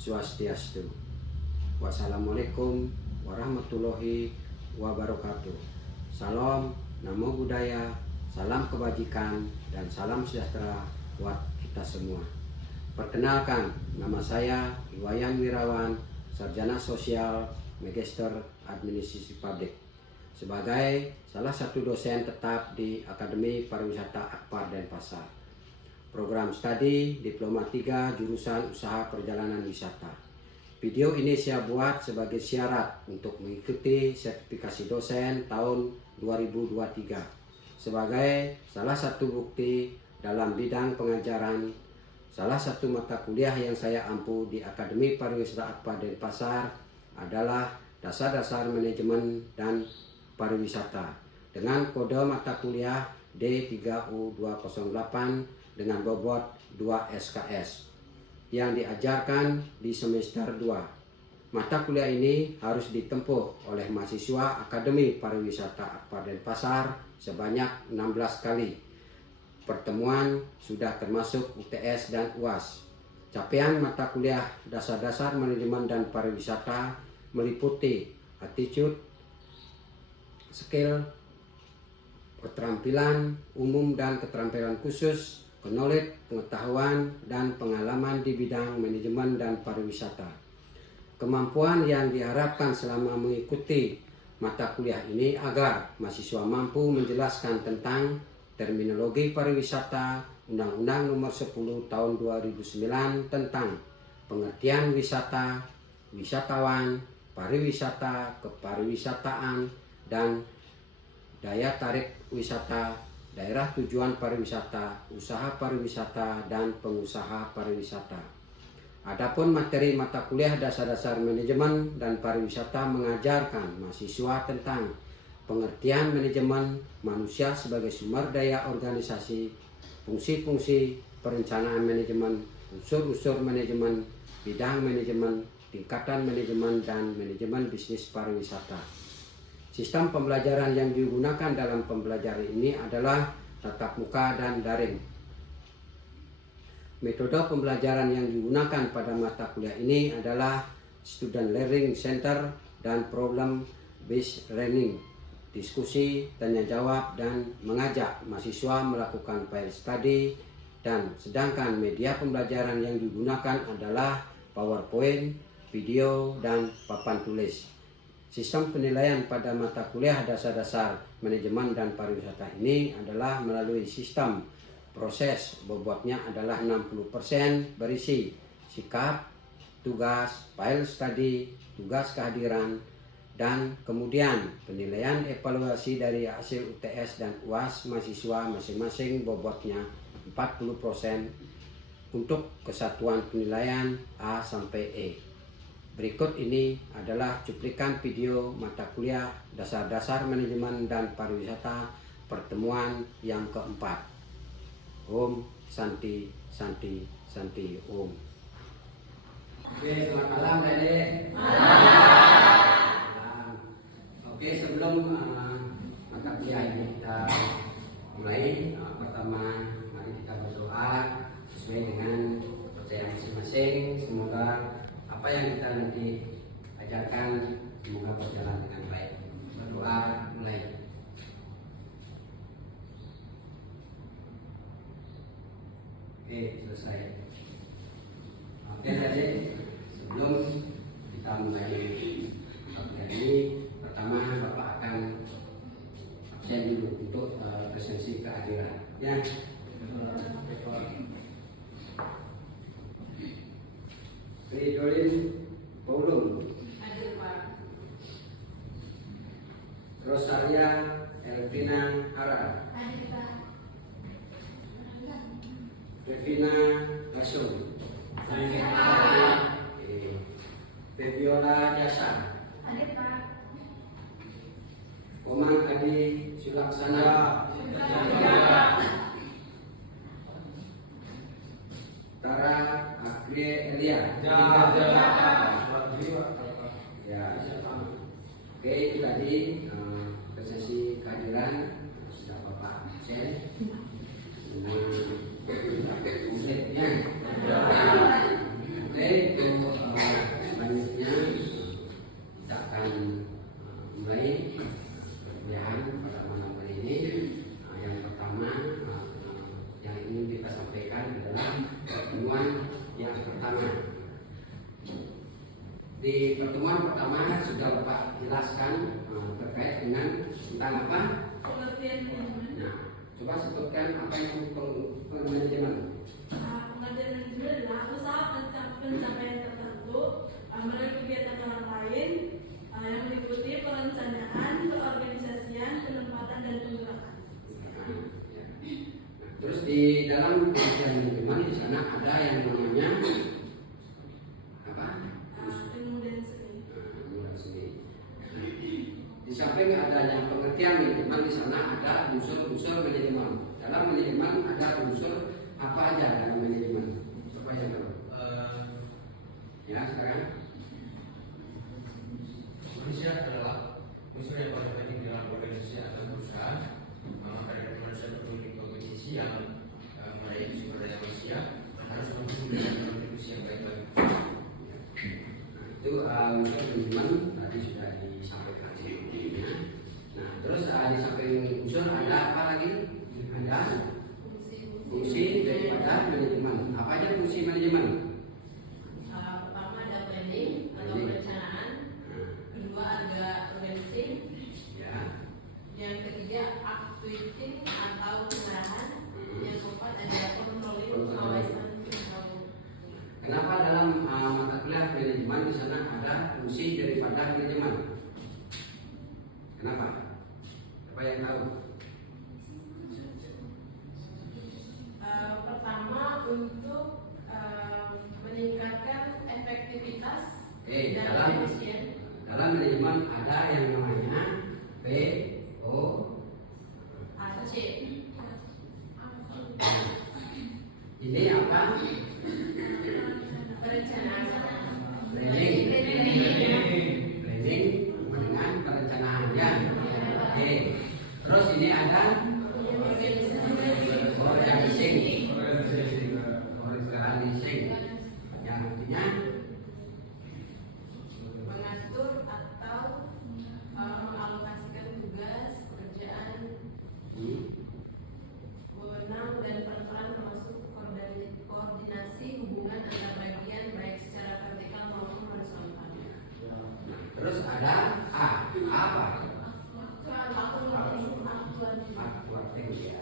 Swastiastu. Wassalamualaikum warahmatullahi wabarakatuh. Salam, namo buddhaya, salam kebajikan, dan salam sejahtera buat kita semua. Perkenalkan, nama saya Iwayan Wirawan, Sarjana Sosial, Magister Administrasi Publik, sebagai salah satu dosen tetap di Akademi Pariwisata Akbar Denpasar. Program studi Diploma 3 jurusan Usaha Perjalanan Wisata. Video ini saya buat sebagai syarat untuk mengikuti sertifikasi dosen tahun 2023 sebagai salah satu bukti dalam bidang pengajaran salah satu mata kuliah yang saya ampu di Akademi Pariwisata Akbar Denpasar adalah Dasar-Dasar Manajemen dan Pariwisata dengan kode mata kuliah D3U208 dengan bobot 2 SKS yang diajarkan di semester 2. Mata kuliah ini harus ditempuh oleh mahasiswa Akademi Pariwisata Akbar Denpasar sebanyak 16 kali. Pertemuan sudah termasuk UTS dan UAS. Capaian mata kuliah Dasar-Dasar Manajemen dan Pariwisata meliputi attitude, skill, keterampilan umum dan keterampilan khusus, knowledge, pengetahuan, dan pengalaman di bidang manajemen dan pariwisata. Kemampuan yang diharapkan selama mengikuti mata kuliah ini agar mahasiswa mampu menjelaskan tentang terminologi pariwisata, Undang-Undang Nomor 10 Tahun 2009 tentang pengertian wisata, wisatawan, pariwisata, kepariwisataan, dan daya tarik wisata, daerah tujuan pariwisata, usaha pariwisata, dan pengusaha pariwisata. Adapun materi mata kuliah Dasar-Dasar Manajemen dan Pariwisata mengajarkan mahasiswa tentang pengertian manajemen manusia sebagai sumber daya organisasi, fungsi-fungsi perencanaan manajemen, unsur-unsur manajemen, bidang manajemen, tingkatan manajemen, dan manajemen bisnis pariwisata. Sistem pembelajaran yang digunakan dalam pembelajaran ini adalah tatap muka dan daring. Metode pembelajaran yang digunakan pada mata kuliah ini adalah Student Learning Center dan Problem Based Learning, diskusi, tanya jawab, dan mengajak mahasiswa melakukan file study, dan sedangkan media pembelajaran yang digunakan adalah PowerPoint, video, dan papan tulis. Sistem penilaian pada mata kuliah Dasar-Dasar Manajemen dan Pariwisata ini adalah melalui sistem proses, bobotnya adalah 60% berisi sikap, tugas, file study, tugas kehadiran, dan kemudian penilaian evaluasi dari hasil UTS dan UAS mahasiswa masing-masing bobotnya 40% untuk kesatuan penilaian A sampai E. Berikut ini adalah cuplikan video mata kuliah Dasar-Dasar Manajemen dan Pariwisata pertemuan yang keempat. Om Santi Santi Santi Om. Oke, selamat malam Dede. Oke, sebelum mata kuliah ini kita mulai, pertama mari kita berdoa sesuai dengan kepercayaan masing-masing. Semoga apa yang kita nanti ajarkan semoga berjalan dengan baik. Berdoa mulai. Oke, selesai. Oke, jadi sebelum kita mulai materi ini, pertama Bapak akan absen dulu untuk presensi kehadiran. Ya. Ridolin Paulung. Hadir Pak. Rosalia Elvina Hara. Hadir Pak. Devina Basung. Hadir Pak. Febiola Jasa. Hadir Pak. Omang Adi Sulaksana. Tara Agrie Elia. Ya. Oke, itu tadi sesi kehadiran sudah Bapak absen. Muridnya. Oke, itu di pertemuan pertama sudah Bapak jelaskan terkait dengan tentang apa? Pengertian manajemen. Nah, coba sebutkan apa itu manajemen. Pengertian manajemen adalah usaha pencapaian tertentu melalui kegiatan orang lain yang meliputi perencanaan, perorganisasian, penempatan dan penggerakan. Terus di dalam pengertian manajemen di sana ada yang namanya apa? Ilmu dan seni. Ilmu seni. Di samping adanya pengertian manajemen di sana ada unsur-unsur manajemen. Dalam manajemen ada unsur apa aja dalam manajemen? Siapa yang tahu? Ya sekarang. Manusia adalah unsur yang paling penting dalam organisasi atau perusahaan. Maka dari manusia perlu kompetisi yang meraih sumber daya manusia harus mampu memberikan kontribusi yang baik bagi Itu unsur manajemen tadi sudah disampaikan sebelumnya. Nah, terus di samping unsur ada apa lagi? Ada fungsi daripada manajemen. Apa aja fungsi manajemen? Pertama ada planning atau perencanaan, kedua ada organizing, Ya. yang ketiga activating atau pengarahan, yang keempat ada controlling pengawasan. Kenapa dalam mata kuliah manajemen di sana ada fungsi daripada manajemen? Kenapa? Apa yang tahu? Pertama untuk meningkatkan efektivitas dan dalam efisien. manajemen ada yang namanya PO. C. Ini apa? Perencanaan. Planning dengan perencanaan ya. Oke. Terus ini ada organizing. Yang artinya Mengatur atau mengalokasikan tugas, pekerjaan, wewenang dan peran termasuk koordinasi hubungan antar bagian baik secara vertikal maupun horizontal. terus ada A. Apa? Aktuating ya.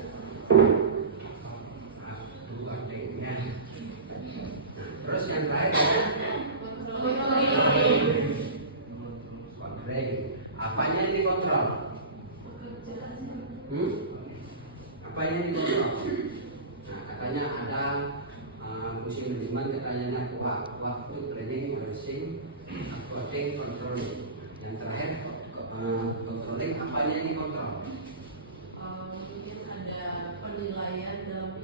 Aktuating ya. Terus yang terakhir ada controlling. Apanya yang dikontrol? Apa yang dikontrol? Nah, katanya ada fungsi manajemen katanya waktu planning, organizing, accounting, controlling. Yang terakhir controlling. Apanya yang dikontrol? Mungkin ada penilaian dalam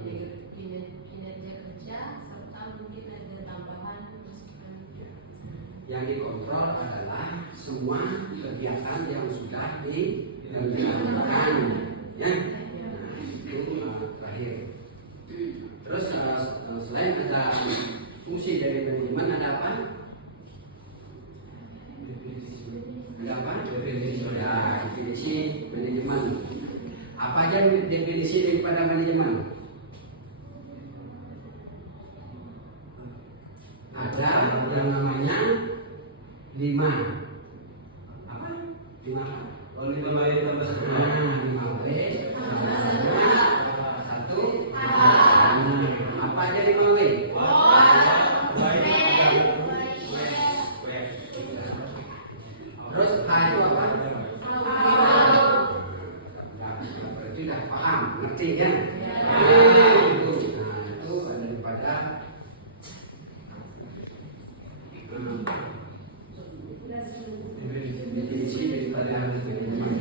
kinerja kerja serta mungkin ada tambahan masukan. Yang dikontrol adalah semua kegiatan yang sudah dilakukan, ya. Nah, itu terakhir. Terus selain ada fungsi dari manajemen ada apa? Ada apa? Ya, definisi manajemen. Apa aja definisi daripada manajemen? Ada yang namanya 5. Apa? 5 apa? 5W tambah 1. 5W tambah 1. Apa aja 5W? Terus H itu apa? Berarti sudah paham, ngerti ya? Itu daripada definisi daripada manajemen.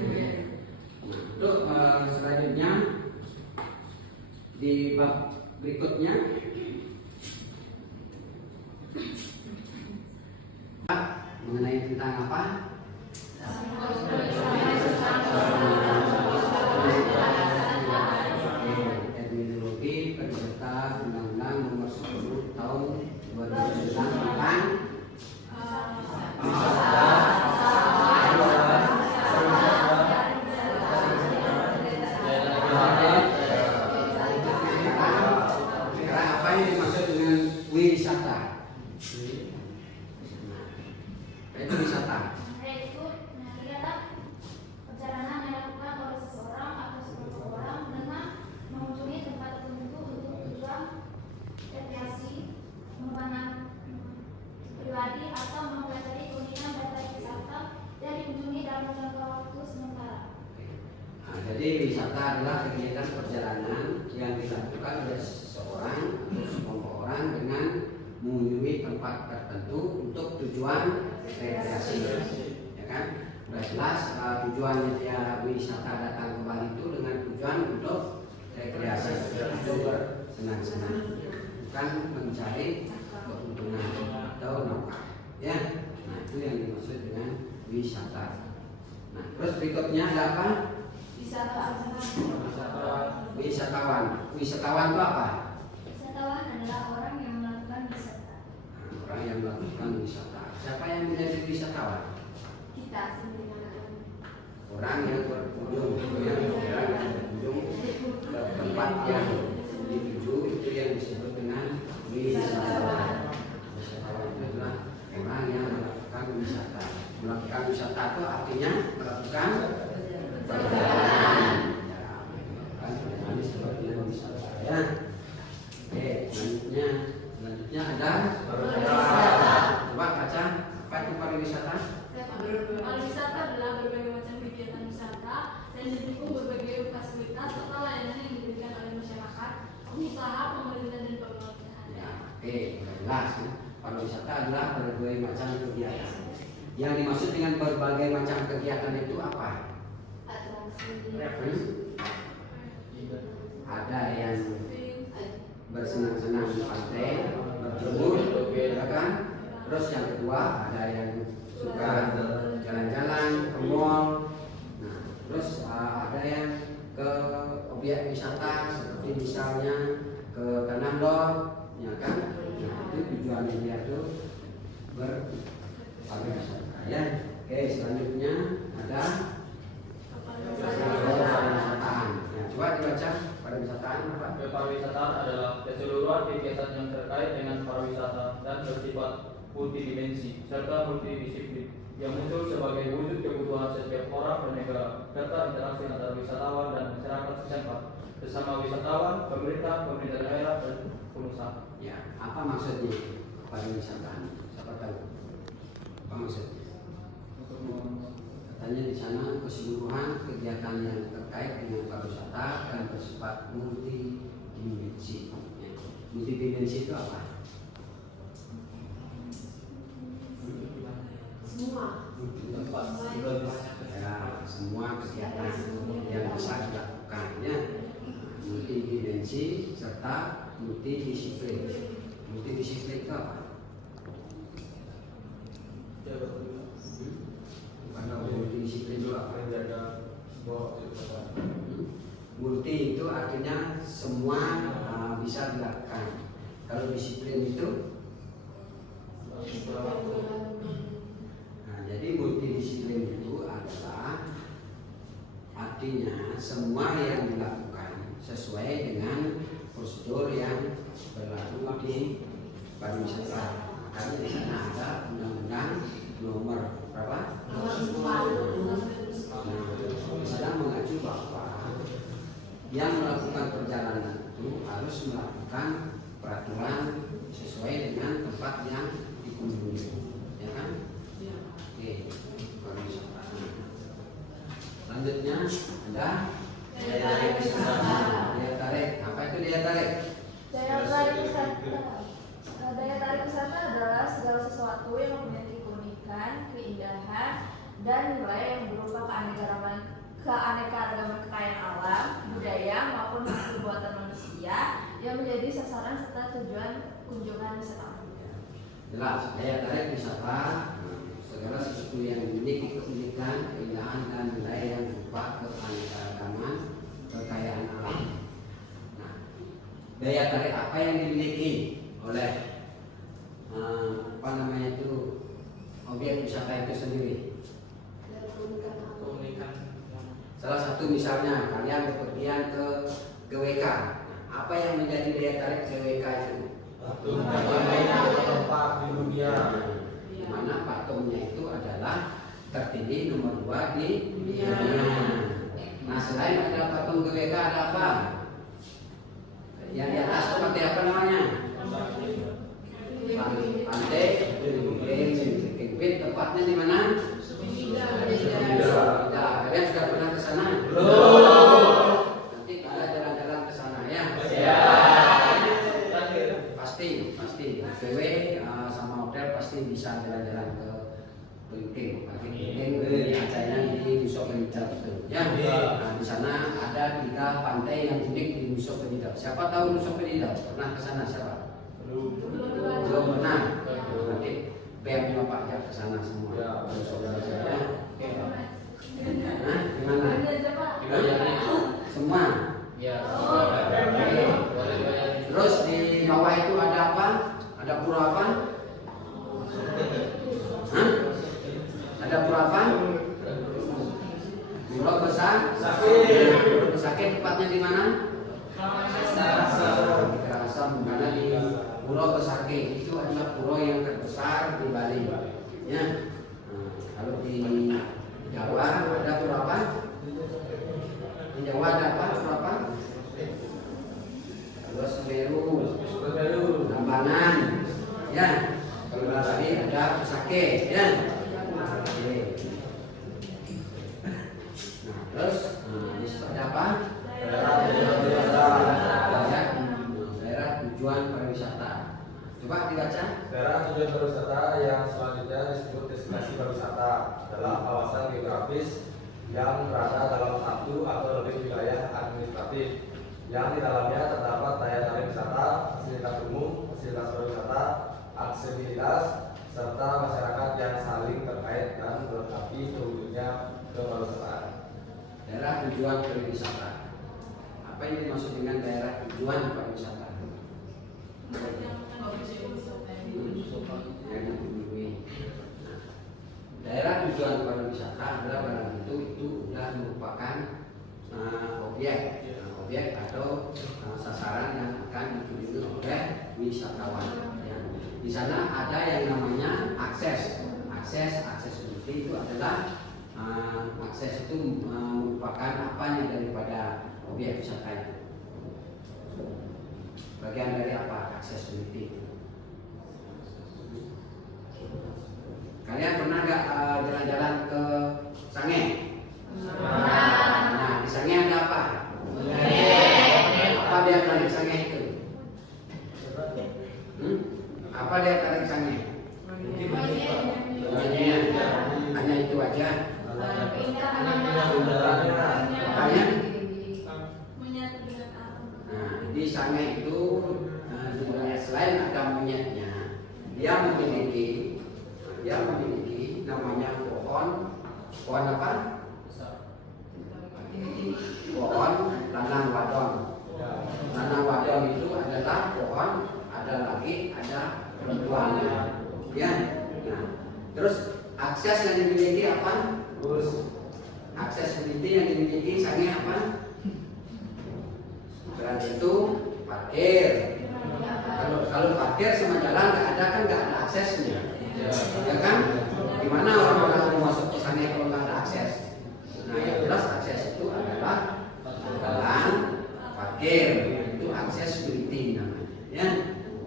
Untuk selanjutnya di bab berikutnya mengenai tentang apa? Terminologi peserta Undang-Undang Nomor 10 Tahun 2009 tentang sekarang apa yang dimaksud dengan wisata? jangka waktu sementara. Nah, jadi wisata adalah kegiatan perjalanan yang dilakukan oleh seseorang atau sekelompok orang dengan mengunjungi tempat tertentu untuk tujuan rekreasi, ya kan? Sudah jelas tujuan dia wisata datang ke Bali itu dengan tujuan untuk rekreasi, untuk bersenang-senang, bukan mencari keuntungan atau nafkah, ya. Nah, itu yang dimaksud dengan wisata. Nah, terus berikutnya ada apa? Wisatawan. Wisatawan itu apa? Wisatawan adalah orang yang melakukan wisata. Nah, orang yang melakukan wisata. Siapa yang menjadi wisatawan? Kita sendiri. Orang yang berkunjung, orang yang berkunjung ke tempat yang dituju, itu yang disebut dengan wisatawan. Wisatawan itu adalah orang yang melakukan wisata. Melakukan wisata itu artinya melakukan perjalanan. Ya, melakukan perjalanan seperti yang wisata, ya. Oke, selanjutnya ada pariwisata. Coba baca, apa itu pariwisata? Pariwisata adalah berbagai macam kegiatan wisata dan mendukung berbagai fasilitas serta layanan yang diberikan oleh masyarakat, pengusaha, pemerintah dan pemerintahan. Ya, oke, jelas. Ya. Pariwisata adalah berbagai macam kegiatan. Yang dimaksud dengan berbagai macam kegiatan itu apa? Ada yang bersenang-senang di pantai, berjemur, ya kan? Terus yang kedua ada yang suka jalan-jalan ke mall. Nah, terus ada yang ke objek wisata seperti misalnya ke Tanah Lot, ya kan? Nah, itu tujuannya dia tuh berpariwisata, ya. Oke, selanjutnya ada pariwisataan. Ya, coba dibaca pariwisataan apa? Pariwisataan adalah keseluruhan kegiatan yang terkait dengan pariwisata dan bersifat multidimensi serta multidisiplin yang muncul sebagai wujud kebutuhan setiap orang dan negara serta interaksi antara wisatawan dan masyarakat setempat bersama wisatawan, pemerintah daerah dan pengusaha. Ya, apa maksudnya pariwisataan? Siapa tahu? Apa maksudnya? Katanya di sana keseluruhan kegiatan yang terkait dengan pariwisata dan bersifat multidimensi. Ya. Multidimensi itu apa? Ya, semua kegiatan yang bisa dilakukan, ya. Multidimensi serta multidisiplin. Multidisiplin itu apa? Pada multidisiplin itu apa? Multi itu artinya semua bisa dilakukan. Kalau disiplin itu, nah, jadi multidisiplin itu adalah artinya semua yang dilakukan sesuai dengan prosedur yang berlaku di pariwisata. Makanya di sana ada undang-undang nomor berapa? Sedang mengacu bahwa yang melakukan perjalanan itu harus melakukan peraturan sesuai dengan tempat yang dikunjungi, ya kan? Oke, pariwisata. Selanjutnya ada daya tarik wisata. Daya tarik, apa itu daya tarik? Daya tarik wisata. Daya tarik wisata adalah segala sesuatu yang memiliki keunikan, keindahan, dan nilai yang berupa keanekaragaman kekayaan alam, budaya maupun perbuatan manusia yang menjadi sasaran serta tujuan kunjungan wisatawan. Jelas, daya tarik wisata segala sesuatu yang memiliki keunikan, keindahan, dan nilai yang berupa keanekaragaman kekayaan alam. Nah, daya tarik apa yang dimiliki oleh objek wisata itu sendiri? Salah satu misalnya kalian bepergian ke GWK. Apa yang menjadi daya tarik GWK itu? Tempat di dunia. Di mana patungnya itu adalah tertinggi nomor 2 di dunia. Nah, selain ada patung GWK ada apa? Yang di atas seperti apa namanya? Pantai Kingpit. Tempatnya di mana? bisa jalan-jalan ke Kelingking, ini adanya di Nusa Penida betul. Ya, nah, di sana ada 3 pantai yang unik di Nusa Penida. Siapa tahu Nusa Penida? Pernah ke sana siapa? Belum pernah. Nanti PM-nya Pak ya ke sana semua. Nusa Penida. Ya. Nah, gimana? Semua. Ya. Terus di bawah itu ada apa? Ada pura apa? Hah? Ada pura apa? Pura besar. Pura Besakeh tempatnya di mana? Di Karangasem. Karena di Pura Besakeh itu adalah pura yang terbesar di Bali. Ya. Nah, kalau di Jawa ada pura apa? Di Jawa ada apa? Pura apa? Kalau Semeru, Lambangan, ya. Kalau tadi ada Besakeh, ya. Oke. Nah, terus ini seperti apa? Daerah tujuan pariwisata. Coba dibaca. Daerah tujuan pariwisata yang selanjutnya disebut destinasi pariwisata adalah kawasan geografis yang berada dalam satu atau lebih wilayah administratif yang di dalamnya terdapat daya tarik wisata, fasilitas umum, fasilitas pariwisata, aksesibilitas, serta masyarakat yang saling terkait dan melengkapi terwujudnya kepariwisataan. Daerah tujuan pariwisata. Apa yang dimaksud dengan daerah tujuan pariwisata? Daerah tujuan pariwisata adalah barang itu sudah merupakan objek atau sasaran yang akan dikunjungi oleh wisatawan. Ya. Di sana ada yang namanya akses itu adalah akses itu merupakan apanya daripada objek wisata itu. Bagian dari apa accessibility? Kalian pernah nggak jalan-jalan ke Sange? Nah, di Sange ada apa? Apa dia tarik Sange itu? Apa dia tarik Sange? Hanya itu aja. Apanya? Nah, di Sange itu selain ada monyetnya, dia memiliki namanya pohon apa? Pohon lanang wadon. Lanang wadon itu adalah pohon, ada perempuannya. Ya. Nah, terus akses yang dimiliki apa? Accessibility yang dimiliki Sange apa? Berarti itu parkir. Kalau parkir sama jalan nggak ada aksesnya, ya kan? Gimana orang-orang mau masuk ke sana kalau nggak ada akses? Nah, yang jelas akses itu adalah jalan, parkir, itu accessibility namanya. Ya.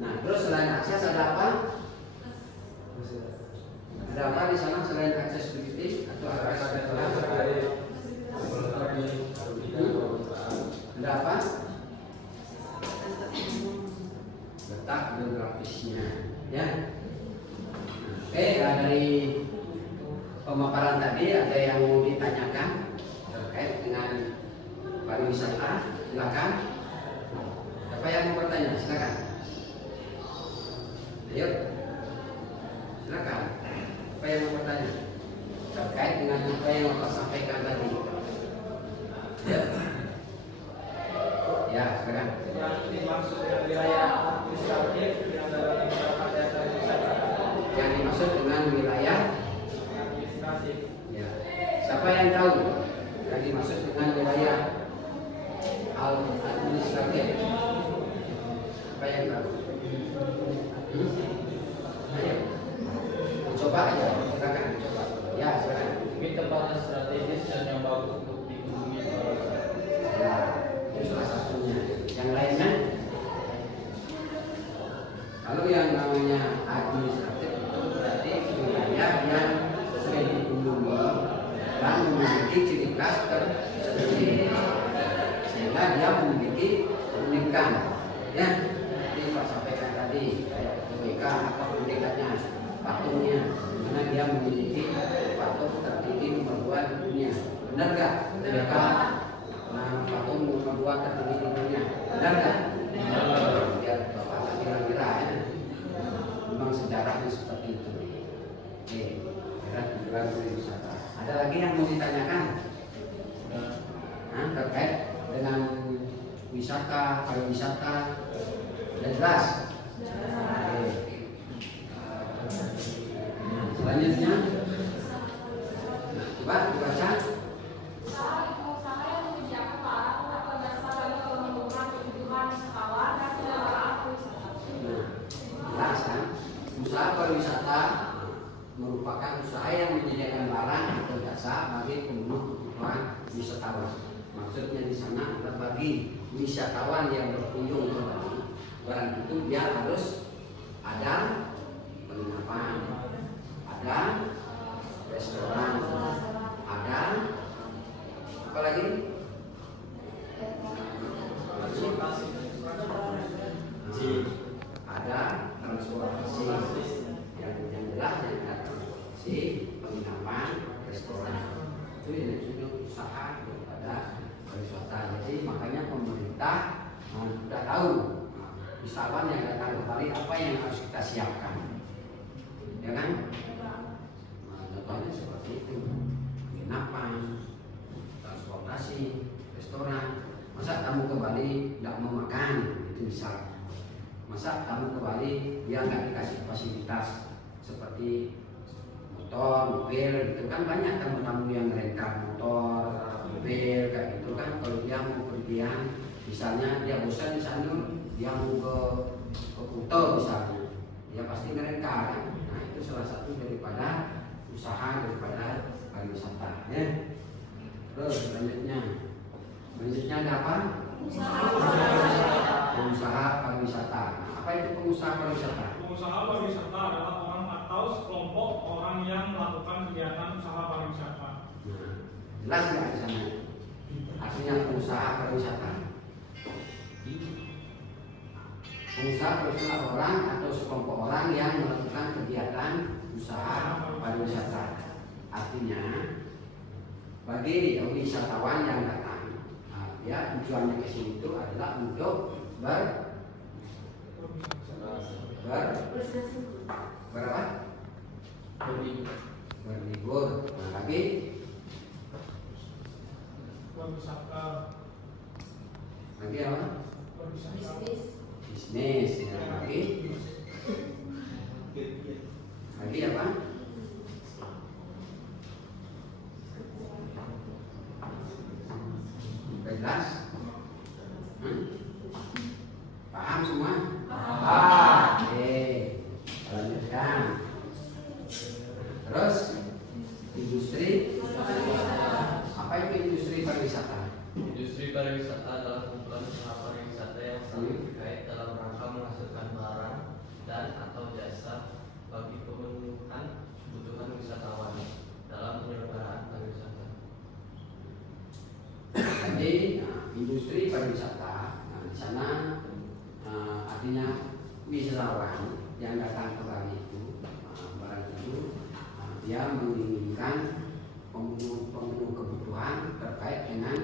Nah, terus selain akses ada apa? Ada apa di sana selain accessibility atau akses? Ada apa? Letak geografisnya, ya. Oke, dari pemaparan tadi ada yang mau ditanyakan terkait dengan pariwisata? Silakan. Siapa yang mau bertanya? Silakan. Ayo, silakan. Apa yang mau bertanya terkait dengan apa yang Bapak sampaikan tadi? Ya, silakan. Yang dimaksud dengan wilayah administratif yang dalam beberapa data wisata. Yang dimaksud dengan wilayah Administratif. ya. Siapa yang tahu yang dimaksud dengan wilayah administratif? Siapa yang tahu? Ayo, coba aja, silakan coba. Ya, silakan. Ini tempatnya strategis dan yang bagus untuk dikunjungi para wisatawan. Ya, itu salah satunya. Yang lainnya, kalau yang namanya administratif itu berarti wilayah yang sering dikunjungi dan memiliki ciri khas tersendiri, sehingga dia memiliki keunikan. Ya, seperti Pak sampaikan tadi, kayak GBK apa keunikannya, patungnya ya, karena dia memiliki patung tertinggi nomor 2 di dunia. Benar nggak? Mereka patung nomor 2 tertinggi di dunia. Benar nggak? Ya, bapak kira-kira ya. Memang sejarahnya seperti itu. Oke, kira-kira wisata. Ada lagi yang mau ditanyakan? Terkait dengan wisata, pariwisata, sudah jelas? Selanjutnya, coba dibaca. Usaha yang menyediakan barang atau jasa bagi pemenuhan kebutuhan wisatawan dan penyelenggaraan pariwisata. Jelas kan? Usaha pariwisata merupakan usaha yang menyediakan barang atau jasa bagi pemenuh kebutuhan wisatawan. Maksudnya di sana adalah bagi wisatawan yang berkunjung ke Bali, barang itu dia harus ada penginapan, ada restoran, ada apa lagi? Ada transportasi yang jelas ya, ada transportasi, penginapan, restoran. Itu yang disebut usaha daripada pariwisata. Jadi makanya pemerintah sudah tahu wisatawan yang datang ke Bali apa yang harus kita siapkan, ya kan? Contohnya seperti itu, penginapan, transportasi, restoran. Masa tamu ke Bali tidak mau makan, itu misal. Masa tamu ke Bali dia nggak dikasih fasilitas seperti motor, mobil, gitu kan banyak tamu-tamu yang renta motor, mobil kayak gitu kan. Kalau dia mau pergian, misalnya dia bosan di Sanur, dia mau ke Kuto misalnya, dia pasti ngerenta kan. Nah itu salah satu daripada usaha daripada pariwisata ya. Terus selanjutnya ada apa? Pengusaha pariwisata. Apa itu pengusaha pariwisata? Pengusaha pariwisata adalah orang atau sekelompok orang yang melakukan kegiatan usaha pariwisata. Nah, jelas nggak di sana? Artinya pengusaha pariwisata. Pengusaha adalah orang atau sekelompok orang yang melakukan kegiatan usaha pariwisata. Artinya bagi wisatawan yang datang, ya tujuannya ke sini itu adalah untuk berlibur. Nah, lagi Berwisata. lagi apa? Bisnis. Ya, lagi apa? Jelas? Paham semua? Paham. Oke, lanjutkan. Terus industri. Apa itu industri pariwisata? Industri pariwisata adalah kumpulan usaha pariwisata yang saling terkait dalam rangka menghasilkan barang dan atau jasa bagi pemenuhan kebutuhan wisatawan dalam penyelenggaraan pariwisata. Jadi industri pariwisata, nah, di sana artinya wisatawan yang datang ke Bali itu, barang itu dia menginginkan pemenuh kebutuhan terkait dengan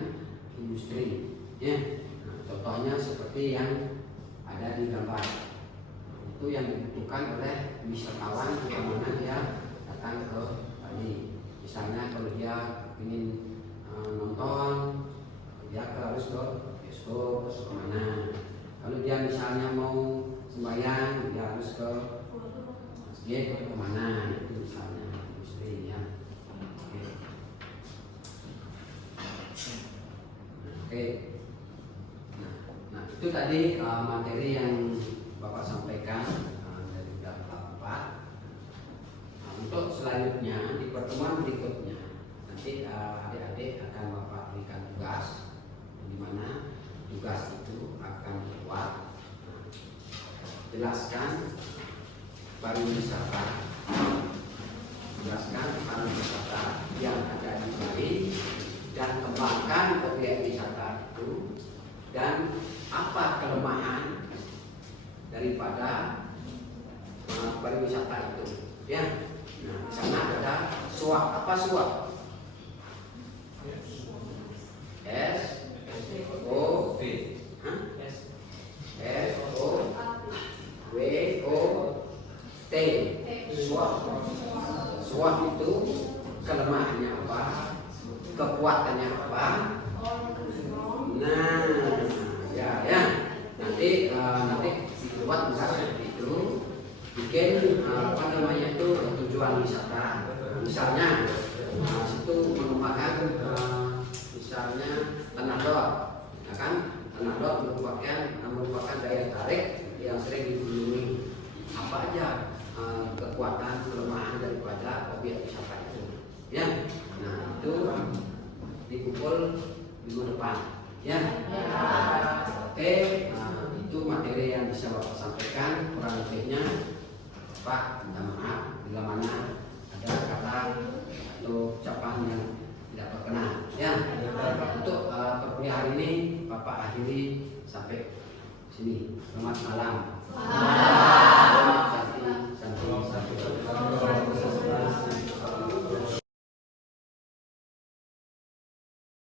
industri. Ya, nah, contohnya seperti yang ada di gambar itu yang dibutuhkan oleh wisatawan kemana dia datang ke Bali. Misalnya kalau dia ingin nonton, dia harus ke bioskop atau kemana. Kalau dia misalnya mau sembahyang, dia harus ke masjid atau kemana. Itu misalnya industri ya. Oke. Nah, itu tadi materi yang Bapak sampaikan dari beberapa Bapak. Nah, untuk selanjutnya di pertemuan berikutnya nanti adik-adik akan Bapak berikan tugas, di mana tugas itu akan keluar. Nah, jelaskan pariwisata, yang ada di Bali dan kembangkan objek wisata itu, dan apa kelemahan daripada pariwisata itu ya. SWOT. Apa SWOT? S O Hah? S O W O T. SWOT. SWOT itu kelemahannya apa? Kekuatannya apa? Nah, ya. Nanti dibuat misalnya seperti itu, bikin apa namanya itu tujuan wisata. Misalnya situ mengembangkan misalnya Tanah Lot, ya kan? Tanah Lot merupakan daya tarik yang sering dikunjungi. Apa aja kekuatan kelemahan daripada objek wisata itu, ya? Nah itu dikumpul minggu depan, ya. Oke, itu materi yang bisa Bapak sampaikan. Kurang lebihnya Pak minta maaf bila mana ada kata atau ucapan yang tidak berkenan, ya. Untuk perkuliahan ini Bapak akhiri sampai sini. Selamat malam.